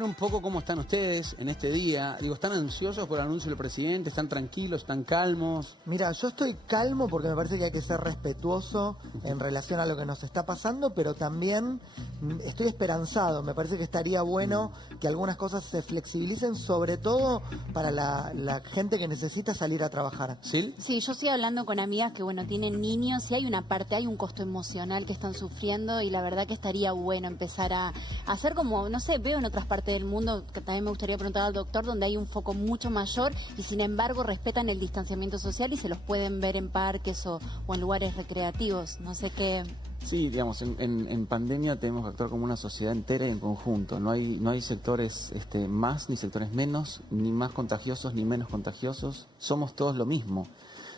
Un poco cómo están ustedes en este día. Digo, ¿están ansiosos por el anuncio del presidente? ¿Están tranquilos? ¿Están calmos? Mira, yo estoy calmo porque me parece que hay que ser respetuoso en relación a lo que nos está pasando, pero también estoy esperanzado. Me parece que estaría bueno que algunas cosas se flexibilicen, sobre todo para la gente que necesita salir a trabajar. ¿Sí? Sí, yo estoy hablando con amigas que, bueno, tienen niños y hay una parte, hay un costo emocional que están sufriendo y la verdad que estaría bueno empezar a hacer como, no sé, veo en otras partes del mundo, que también me gustaría preguntar al doctor, donde hay un foco mucho mayor y sin embargo respetan el distanciamiento social y se los pueden ver en parques o en lugares recreativos. No sé qué... Sí, digamos, en pandemia tenemos que actuar como una sociedad entera y en conjunto. No hay sectores más ni sectores menos, ni más contagiosos ni menos contagiosos. Somos todos lo mismo.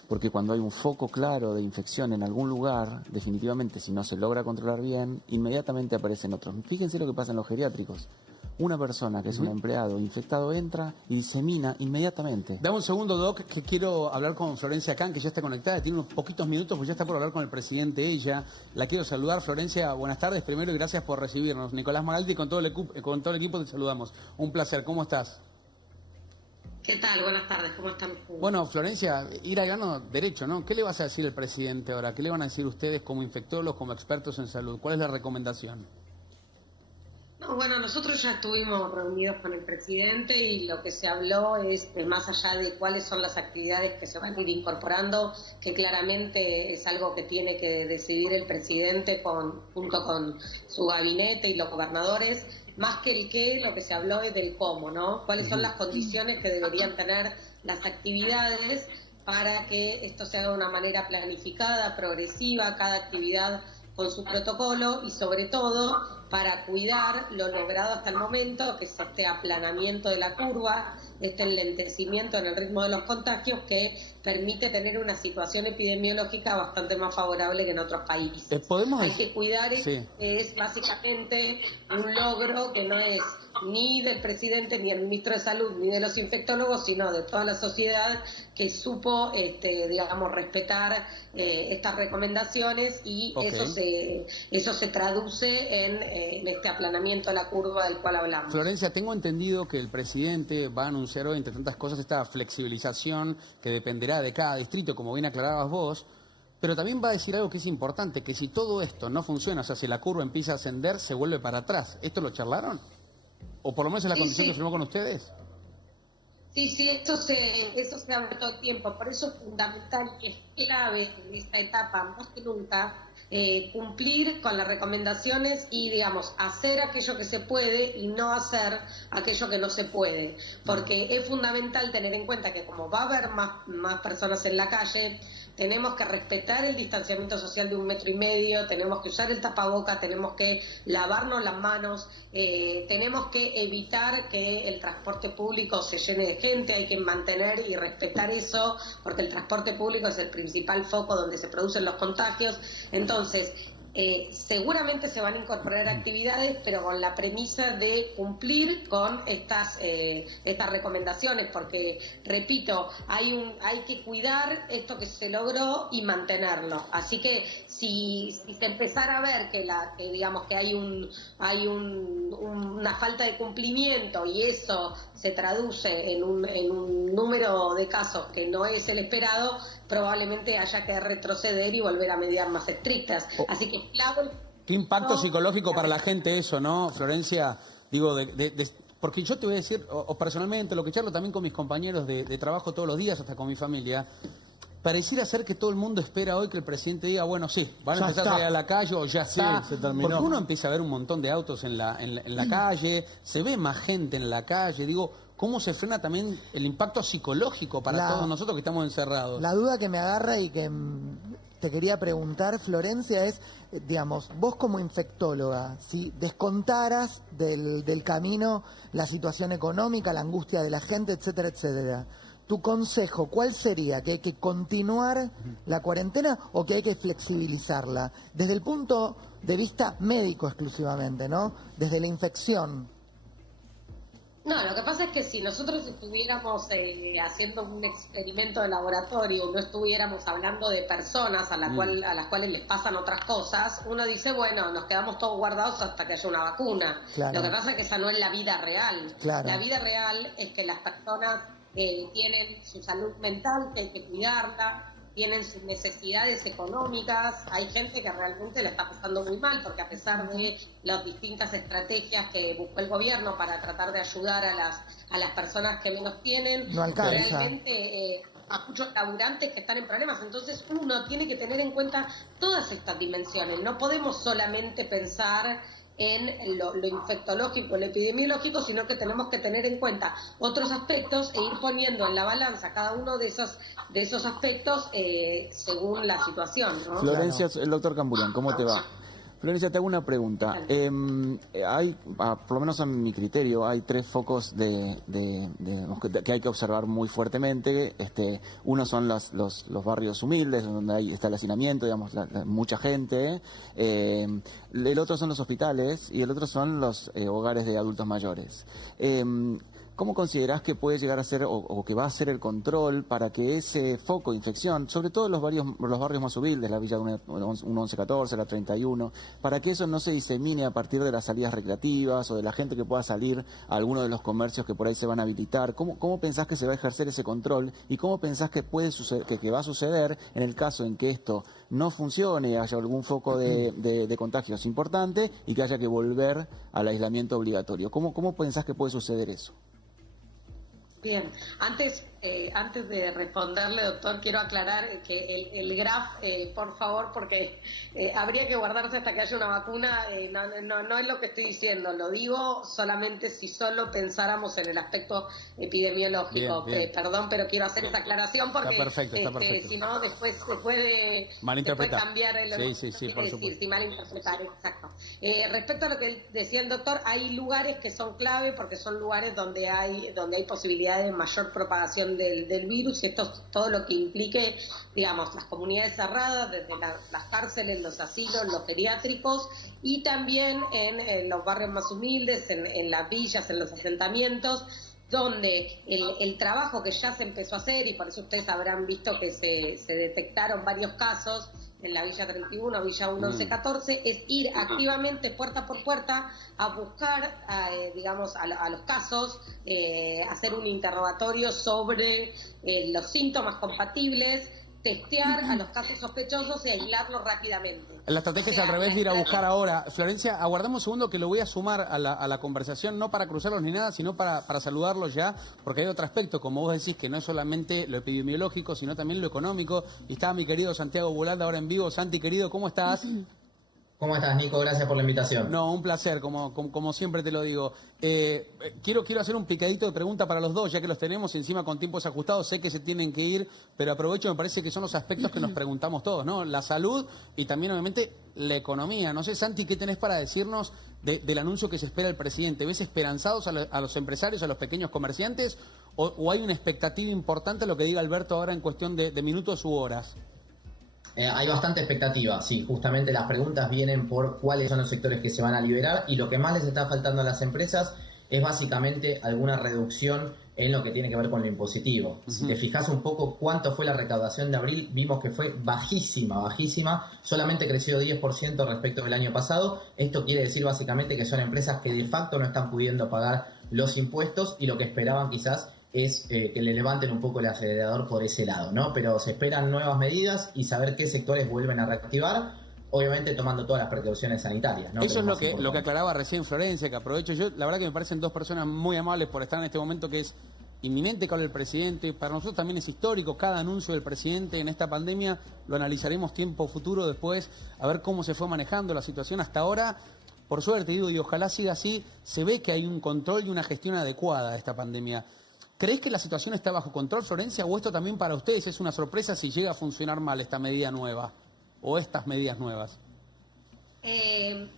Porque cuando hay un foco claro de infección en algún lugar, definitivamente si no se logra controlar bien, inmediatamente aparecen otros. Fíjense lo que pasa en los geriátricos. Una persona que es un empleado infectado entra y disemina inmediatamente. Dame un segundo, Doc, que quiero hablar con Florencia Can, que ya está conectada, tiene unos poquitos minutos, pues ya está por hablar con el presidente ella. La quiero saludar. Florencia, buenas tardes primero y gracias por recibirnos. Nicolás Maraldi, con todo el equipo te saludamos. Un placer, ¿cómo estás? ¿Qué tal? Buenas tardes, ¿cómo están? Bueno, Florencia, ir al grano derecho, ¿no? ¿Qué le vas a decir al presidente ahora? ¿Qué le van a decir ustedes como infectólogos, como expertos en salud? ¿Cuál es la recomendación? No, bueno, nosotros ya estuvimos reunidos con el presidente y lo que se habló es de más allá de cuáles son las actividades que se van a ir incorporando, que claramente es algo que tiene que decidir el presidente junto con su gabinete y los gobernadores. Más que el qué, lo que se habló es del cómo, ¿no? ¿Cuáles son las condiciones que deberían tener las actividades para que esto se haga de una manera planificada, progresiva, cada actividad con su protocolo y sobre todo para cuidar lo logrado hasta el momento, que es este aplanamiento de la curva, este enlentecimiento en el ritmo de los contagios que permite tener una situación epidemiológica bastante más favorable que en otros países. Hay que cuidar, sí. Es básicamente un logro que no es ni del presidente, ni del ministro de Salud, ni de los infectólogos, sino de toda la sociedad que supo, digamos, respetar estas recomendaciones y eso se traduce en este aplanamiento de la curva del cual hablamos. Florencia, tengo entendido que el presidente va a anunciar hoy, entre tantas cosas, esta flexibilización que dependerá de cada distrito, como bien aclarabas vos, pero también va a decir algo que es importante, que si todo esto no funciona, o sea, si la curva empieza a ascender, se vuelve para atrás. ¿Esto lo charlaron? ¿O por lo menos es la condición que firmó con ustedes? Sí, eso se habla todo el tiempo, por eso es fundamental y es clave en esta etapa, más que nunca, cumplir con las recomendaciones y, digamos, hacer aquello que se puede y no hacer aquello que no se puede, porque es fundamental tener en cuenta que como va a haber más personas en la calle, tenemos que respetar el distanciamiento social de 1,5 metros, tenemos que usar el tapaboca, tenemos que lavarnos las manos, tenemos que evitar que el transporte público se llene de gente, hay que mantener y respetar eso, porque el transporte público es el principal foco donde se producen los contagios. Entonces, seguramente se van a incorporar actividades, pero con la premisa de cumplir con estas recomendaciones, porque, repito, hay que cuidar esto que se logró y mantenerlo. Así que si se empezara a ver que digamos que hay una falta de cumplimiento y eso se traduce en un número de casos que no es el esperado, probablemente haya que retroceder y volver a medidas más estrictas. Así que claro. ¿Qué impacto psicológico para la gente eso, no, Florencia? Digo, porque yo te voy a decir, o personalmente, lo que charlo también con mis compañeros de trabajo todos los días, hasta con mi familia, pareciera ser que todo el mundo espera hoy que el presidente diga, bueno, sí, van a empezar a salir a la calle o ya está. se terminó. Porque uno empieza a ver un montón de autos en la calle, se ve más gente en la calle, digo, ¿cómo se frena también el impacto psicológico para todos nosotros que estamos encerrados? La duda que me agarra y que te quería preguntar, Florencia, es, digamos, vos como infectóloga, si descontaras del camino la situación económica, la angustia de la gente, etcétera, etcétera, tu consejo, ¿cuál sería? ¿Que hay que continuar la cuarentena o que hay que flexibilizarla? Desde el punto de vista médico exclusivamente, ¿no? Desde la infección. No, lo que pasa es que si nosotros estuviéramos haciendo un experimento de laboratorio, no estuviéramos hablando de personas a las cuales les pasan otras cosas, uno dice, bueno, nos quedamos todos guardados hasta que haya una vacuna. Claro. Lo que pasa es que esa no es la vida real. Claro. La vida real es que las personas tienen su salud mental, que hay que cuidarla, tienen sus necesidades económicas. Hay gente que realmente la está pasando muy mal porque a pesar de las distintas estrategias que buscó el gobierno para tratar de ayudar a las personas que menos tienen, no alcanza. Realmente a muchos laburantes que están en problemas. Entonces uno tiene que tener en cuenta todas estas dimensiones. No podemos solamente pensar en lo infectológico, lo epidemiológico, sino que tenemos que tener en cuenta otros aspectos e ir poniendo en la balanza cada uno de esos aspectos según la situación, ¿no? Florencia, el doctor Camburian, ¿cómo te va? Florencia, te hago una pregunta. Hay, por lo menos a mi criterio, hay tres focos que hay que observar muy fuertemente. Uno son los barrios humildes, donde está el hacinamiento, digamos, mucha gente. El otro son los hospitales y el otro son los hogares de adultos mayores. ¿Cómo considerás que puede llegar a ser o que va a ser el control para que ese foco de infección, sobre todo los barrios más humildes, la Villa 1114, la 31, para que eso no se disemine a partir de las salidas recreativas o de la gente que pueda salir a alguno de los comercios que por ahí se van a habilitar? ¿Cómo pensás que se va a ejercer ese control y cómo pensás que puede suceder, que va a suceder en el caso en que esto no funcione, haya algún foco de contagios importante y que haya que volver al aislamiento obligatorio? ¿Cómo pensás que puede suceder eso? Bien, antes de responderle, doctor, quiero aclarar que el GRAF, por favor, porque habría que guardarse hasta que haya una vacuna, no es lo que estoy diciendo, lo digo solamente si solo pensáramos en el aspecto epidemiológico. Bien, bien. Perdón, pero quiero hacer esa aclaración porque Está perfecto. Si no, después se puede cambiar el Sí, por supuesto. si malinterpretar, exacto. Respecto a lo que decía el doctor, hay lugares que son clave porque son lugares donde hay posibilidades de mayor propagación del virus, y esto es todo lo que implique, digamos, las comunidades cerradas, desde las cárceles, los asilos, los geriátricos, y también en los barrios más humildes, en las villas, en los asentamientos, donde el trabajo que ya se empezó a hacer, y por eso ustedes habrán visto que se detectaron varios casos en la Villa 31, Villa 1114, es ir activamente puerta por puerta a buscar, digamos, a los casos, hacer un interrogatorio sobre los síntomas compatibles, testear a los casos sospechosos y aislarlos rápidamente. La estrategia es al revés de ir a buscar ahora. Florencia, aguardamos un segundo que lo voy a sumar a la conversación, no para cruzarlos ni nada, sino para saludarlos ya, porque hay otro aspecto, como vos decís, que no es solamente lo epidemiológico, sino también lo económico. Y está mi querido Santiago Bulanda ahora en vivo. Santi, querido, ¿cómo estás? ¿Cómo estás, Nico? Gracias por la invitación. No, un placer, como siempre te lo digo. Quiero hacer un picadito de pregunta para los dos, ya que los tenemos encima con tiempos ajustados. Sé que se tienen que ir, pero aprovecho, me parece que son los aspectos que nos preguntamos todos, ¿no? La salud y también, obviamente, la economía. No sé, Santi, ¿qué tenés para decirnos del anuncio que se espera el presidente? ¿Ves esperanzados a los empresarios, a los pequeños comerciantes? ¿O hay una expectativa importante a lo que diga Alberto ahora en cuestión de minutos u horas? Hay bastante expectativa, sí, justamente las preguntas vienen por cuáles son los sectores que se van a liberar, y lo que más les está faltando a las empresas es básicamente alguna reducción en lo que tiene que ver con lo impositivo. Si te fijas un poco cuánto fue la recaudación de abril, vimos que fue bajísima, solamente creció 10% respecto del año pasado. Esto quiere decir básicamente que son empresas que de facto no están pudiendo pagar los impuestos, y lo que esperaban quizás es que le levanten un poco el acelerador por ese lado, ¿no? Pero se esperan nuevas medidas y saber qué sectores vuelven a reactivar, obviamente tomando todas las precauciones sanitarias, ¿no? Eso es lo que aclaraba recién Florencia, que aprovecho yo. La verdad que me parecen dos personas muy amables por estar en este momento que es inminente que hable el presidente. Para nosotros también es histórico cada anuncio del presidente en esta pandemia. Lo analizaremos tiempo futuro después, a ver cómo se fue manejando la situación hasta ahora. Por suerte, digo, y ojalá siga así, se ve que hay un control y una gestión adecuada de esta pandemia. ¿Crees que la situación está bajo control, Florencia, o esto también para ustedes es una sorpresa si llega a funcionar mal esta medida nueva o estas medidas nuevas?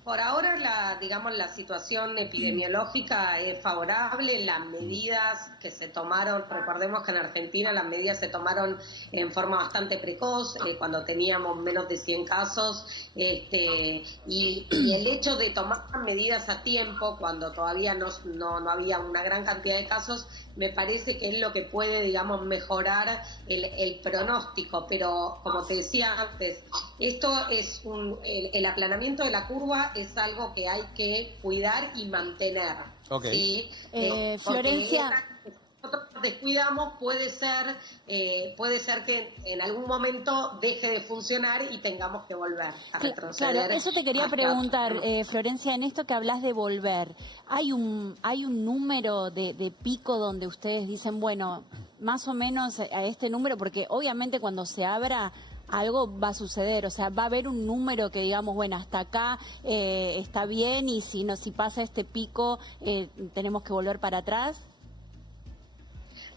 Por ahora, la situación epidemiológica es favorable. Las medidas que se tomaron, recordemos que en Argentina las medidas se tomaron en forma bastante precoz, cuando teníamos menos de 100 casos, y el hecho de tomar medidas a tiempo, cuando todavía no había una gran cantidad de casos, me parece que es lo que puede, mejorar el pronóstico. Pero, como te decía antes, esto es el aplanamiento de la curva es algo que hay que cuidar y mantener. Okay. ¿Sí? Florencia, Si nosotros descuidamos, puede ser que en algún momento deje de funcionar y tengamos que volver a retroceder. Claro, eso te quería preguntar, Florencia, en esto que hablas de volver, ¿hay un número de pico donde ustedes dicen, bueno, más o menos a este número? Porque obviamente cuando se abra algo va a suceder, o sea, va a haber un número que digamos, bueno, hasta acá está bien, y si pasa este pico tenemos que volver para atrás.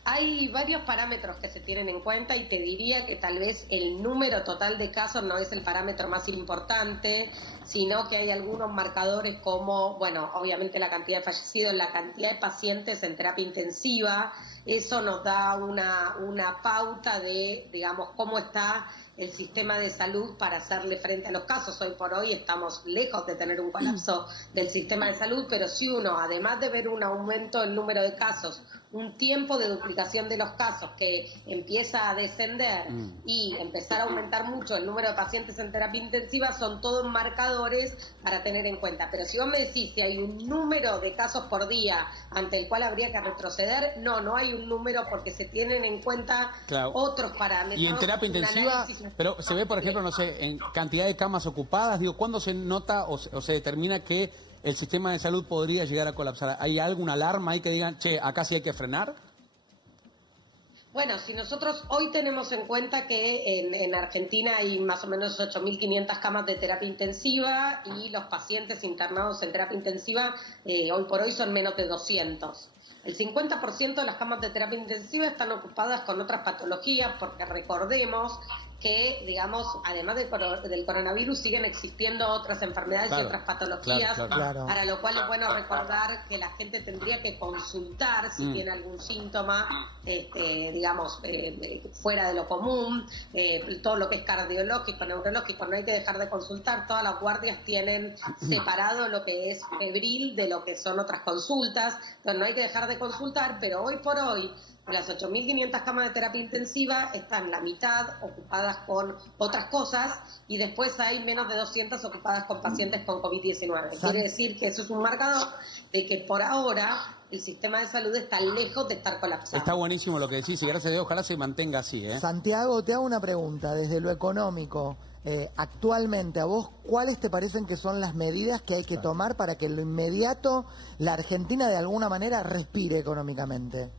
Hay varios parámetros que se tienen en cuenta, y te diría que tal vez el número total de casos no es el parámetro más importante, sino que hay algunos marcadores como, bueno, obviamente la cantidad de fallecidos, la cantidad de pacientes en terapia intensiva. Eso nos da una pauta de, cómo está el sistema de salud para hacerle frente a los casos. Hoy por hoy estamos lejos de tener un colapso del sistema de salud, pero si uno, además de ver un aumento del número de casos, un tiempo de duplicación de los casos que empieza a descender y empezar a aumentar mucho el número de pacientes en terapia intensiva, son todos marcadores para tener en cuenta. Pero si vos me decís si hay un número de casos por día ante el cual habría que retroceder, no hay un número, porque se tienen en cuenta otros parámetros. Y en terapia intensiva, pero se ve, por ejemplo, no sé, en cantidad de camas ocupadas, ¿cuándo se nota o se determina que el sistema de salud podría llegar a colapsar? ¿Hay alguna alarma ahí que digan, che, acá sí hay que frenar? Bueno, si nosotros hoy tenemos en cuenta que en Argentina hay más o menos 8.500 camas de terapia intensiva, y los pacientes internados en terapia intensiva hoy por hoy son menos de 200. El 50% de las camas de terapia intensiva están ocupadas con otras patologías, porque recordemos que, además del coronavirus, siguen existiendo otras enfermedades y otras patologías, para lo cual es bueno recordar que la gente tendría que consultar si tiene algún síntoma, fuera de lo común, todo lo que es cardiológico, neurológico. No hay que dejar de consultar. Todas las guardias tienen separado lo que es febril de lo que son otras consultas. Entonces no hay que dejar de consultar, pero hoy por hoy las 8.500 camas de terapia intensiva están la mitad ocupadas con otras cosas, y después hay menos de 200 ocupadas con pacientes con COVID-19. Quiere decir que eso es un marcador de que por ahora el sistema de salud está lejos de estar colapsado. Está buenísimo lo que decís, y gracias a Dios ojalá se mantenga así. Santiago, te hago una pregunta desde lo económico. Actualmente, ¿a vos cuáles te parecen que son las medidas que hay que tomar para que en lo inmediato la Argentina de alguna manera respire económicamente?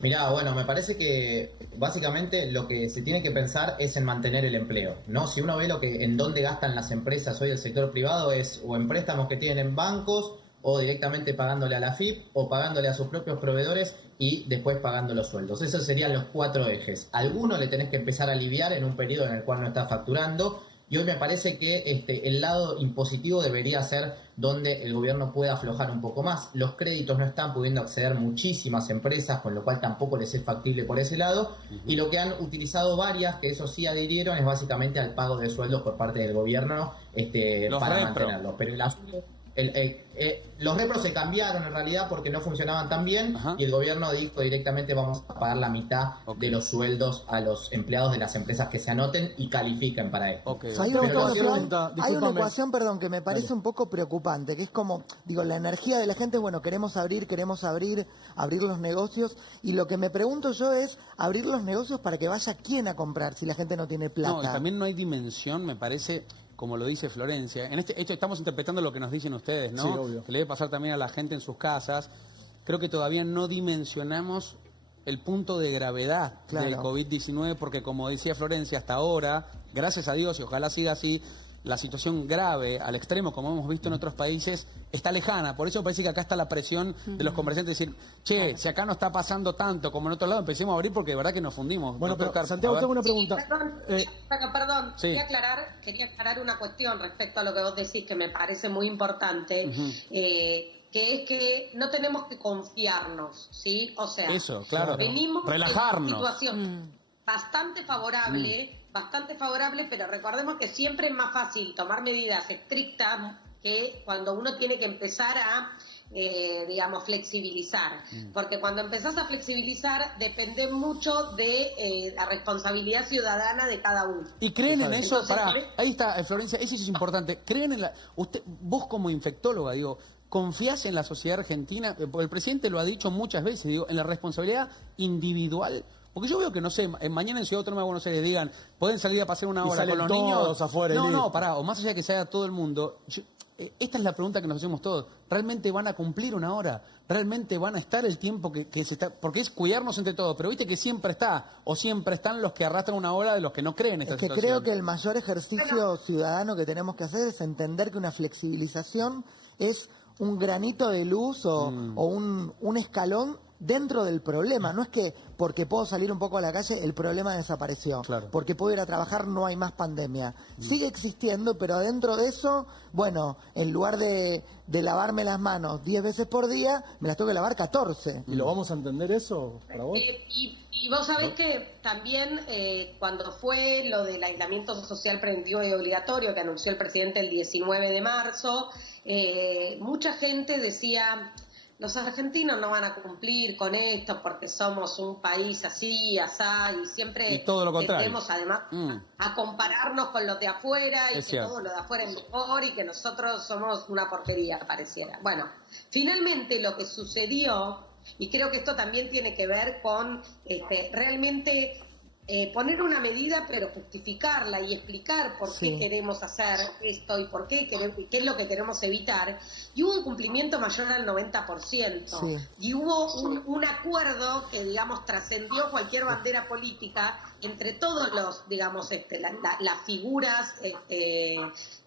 Mirá, bueno, me parece que básicamente lo que se tiene que pensar es en mantener el empleo, ¿no? Si uno ve en dónde gastan las empresas hoy del sector privado, es o en préstamos que tienen en bancos, o directamente pagándole a la AFIP, o pagándole a sus propios proveedores y después pagando los sueldos. Esos serían los 4 ejes. Algunos le tenés que empezar a aliviar en un periodo en el cual no estás facturando, y hoy me parece que el lado impositivo debería ser donde el gobierno pueda aflojar un poco más. Los créditos no están pudiendo acceder muchísimas empresas, con lo cual tampoco les es factible por ese lado, y lo que han utilizado varias, que eso sí adhirieron, es básicamente al pago de sueldos por parte del gobierno para mantenerlos. Pero los repros se cambiaron en realidad porque no funcionaban tan bien, y el gobierno dijo directamente vamos a pagar la mitad de los sueldos a los empleados de las empresas que se anoten y califiquen para esto. Hay una ecuación, que me parece un poco preocupante, que es como, la energía de la gente, queremos abrir los negocios, y lo que me pregunto yo es, abrir los negocios para que vaya quién a comprar si la gente no tiene plata. No, y también no hay dimensión, me parece, como lo dice Florencia. Esto estamos interpretando lo que nos dicen ustedes, ¿no? Sí, obvio. Que le debe pasar también a la gente en sus casas. Creo que todavía no dimensionamos el punto de gravedad del COVID-19, porque como decía Florencia, hasta ahora, gracias a Dios, y ojalá siga así, la situación grave al extremo, como hemos visto en otros países, está lejana. Por eso me parece que acá está la presión de los comerciantes de decir, che, si acá no está pasando tanto como en otro lado, empecemos a abrir porque de verdad que nos fundimos. Bueno, pero Doctor, Santiago, a ver. tengo una pregunta. Perdón, Sí. quería aclarar una cuestión respecto a lo que vos decís que me parece muy importante, que es que no tenemos que confiarnos, ¿sí? O sea, Eso, claro. venimos Relajarnos. de una situación bastante favorable, pero recordemos que siempre es más fácil tomar medidas estrictas que cuando uno tiene que empezar a digamos, flexibilizar, porque cuando empezás a flexibilizar depende mucho de la responsabilidad ciudadana de cada uno. ¿Y creen en eso? Entonces, Ahí está, Florencia, eso es importante. ¿Creen en vos como infectóloga, digo, confías en la sociedad argentina? El presidente lo ha dicho muchas veces, digo, en la responsabilidad individual. Porque yo veo que, no sé, mañana en Ciudad Autónoma de Buenos Aires digan, pueden salir a pasar una Y hora salen con los todos niños. afuera y No, listo. pará, o más allá de que se haga todo el mundo. Esta es la pregunta que nos hacemos todos. ¿Realmente van a cumplir una hora? ¿Realmente van a estar el tiempo que se está...? Porque es cuidarnos entre todos, pero viste que siempre está, o siempre están los que arrastran una hora de los que no creen en esta Es que situación. creo que el mayor ejercicio ciudadano que tenemos que hacer es entender que una flexibilización es un granito de luz o un escalón dentro del problema. No es que porque puedo salir un poco a la calle el problema desapareció. Claro. Porque puedo ir a trabajar no hay más pandemia. Sigue existiendo, pero adentro de eso, bueno, en lugar de lavarme las manos 10 veces por día, me las tengo que lavar 14. ¿Y lo vamos a entender eso para vos? Y vos sabés que también cuando fue lo del aislamiento social preventivo y obligatorio que anunció el presidente el 19 de marzo, mucha gente decía, los argentinos no van a cumplir con esto porque somos un país así, asá, y siempre Y todo lo contrario. tendemos además a compararnos con los de afuera y Es que cierto. todo lo de afuera es mejor y que nosotros somos una porquería, pareciera. Bueno, finalmente lo que sucedió, y creo que esto también tiene que ver con realmente poner una medida pero justificarla y explicar por qué Sí. queremos hacer esto y por qué qué es lo que queremos evitar, y hubo un cumplimiento mayor al 90%, Sí. y hubo un acuerdo que, digamos, trascendió cualquier bandera política entre todos los, digamos, las figuras que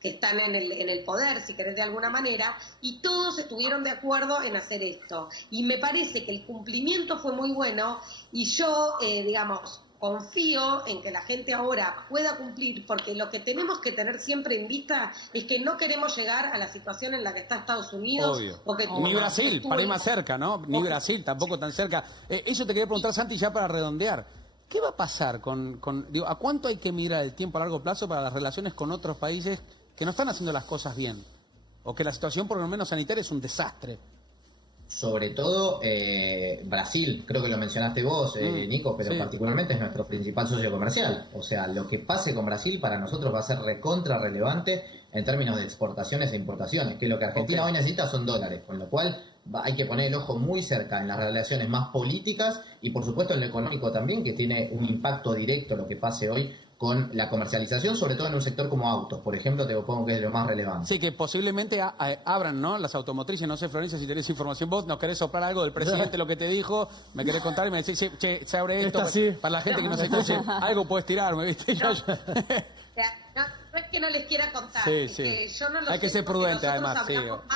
están en el poder, si querés, de alguna manera, y todos estuvieron de acuerdo en hacer esto. Y me parece que el cumplimiento fue muy bueno, y yo, digamos, confío en que la gente ahora pueda cumplir, porque lo que tenemos que tener siempre en vista es que no queremos llegar a la situación en la que está Estados Unidos. Obvio. O que Ni Brasil, estuvo para ir en- más cerca, ¿no? Ni Brasil, tampoco tan cerca. Eso te quería preguntar, Santi, ya para redondear. ¿Qué va a pasar digo, a cuánto hay que mirar el tiempo a largo plazo para las relaciones con otros países que no están haciendo las cosas bien? O que la situación, por lo menos sanitaria, es un desastre. Sobre todo Brasil, creo que lo mencionaste vos, Nico, pero sí. particularmente es nuestro principal socio comercial. O sea, lo que pase con Brasil para nosotros va a ser recontra relevante en términos de exportaciones e importaciones, que lo que Argentina Ok. hoy necesita son dólares, con lo cual hay que poner el ojo muy cerca en las relaciones más políticas y por supuesto en lo económico también, que tiene un impacto directo lo que pase hoy con la comercialización, sobre todo en un sector como autos, por ejemplo, te pongo que es lo más relevante. Sí, que posiblemente abran, ¿no? Las automotrices. No sé, Florencia, si tenés información vos, ¿nos querés soplar algo del presidente, lo que te dijo? ¿Me querés contar y me decís, che, se abre esto? Esta sí. Para la gente que no se escuche, algo puedes tirarme, ¿viste? No es que no les quiera contar, Sí, es sí. que yo no lo Hay que sé, ser porque prudente, nosotros además, sí.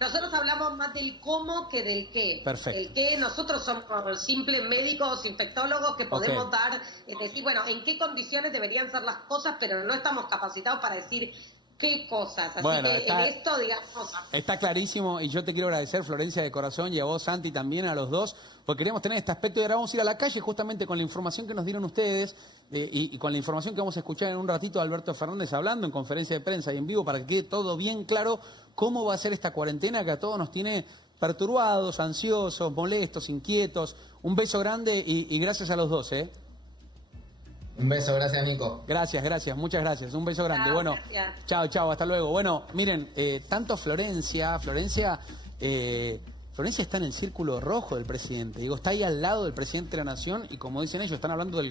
Nosotros hablamos más del cómo que del qué. Perfecto. El qué, nosotros somos simples médicos, infectólogos que podemos Ok. dar, decir, bueno, en qué condiciones deberían ser las cosas, pero no estamos capacitados para decir qué cosas. Así Bueno, que está- en esto, digamos... Está clarísimo y yo te quiero agradecer, Florencia, de corazón, y a vos, Santi, también, a los dos, porque queríamos tener este aspecto y ahora vamos a ir a la calle justamente con la información que nos dieron ustedes y con la información que vamos a escuchar en un ratito de Alberto Fernández hablando en conferencia de prensa y en vivo para que quede todo bien claro cómo va a ser esta cuarentena que a todos nos tiene perturbados, ansiosos, molestos, inquietos. Un beso grande y gracias a los dos, ¿eh? Un beso, gracias Nico. Gracias, muchas gracias. Un beso grande. Chao, Bueno, gracias. chao, hasta luego. Bueno, miren, tanto Florencia está en el círculo rojo del presidente. Digo, está ahí al lado del presidente de la Nación y como dicen ellos, están hablando del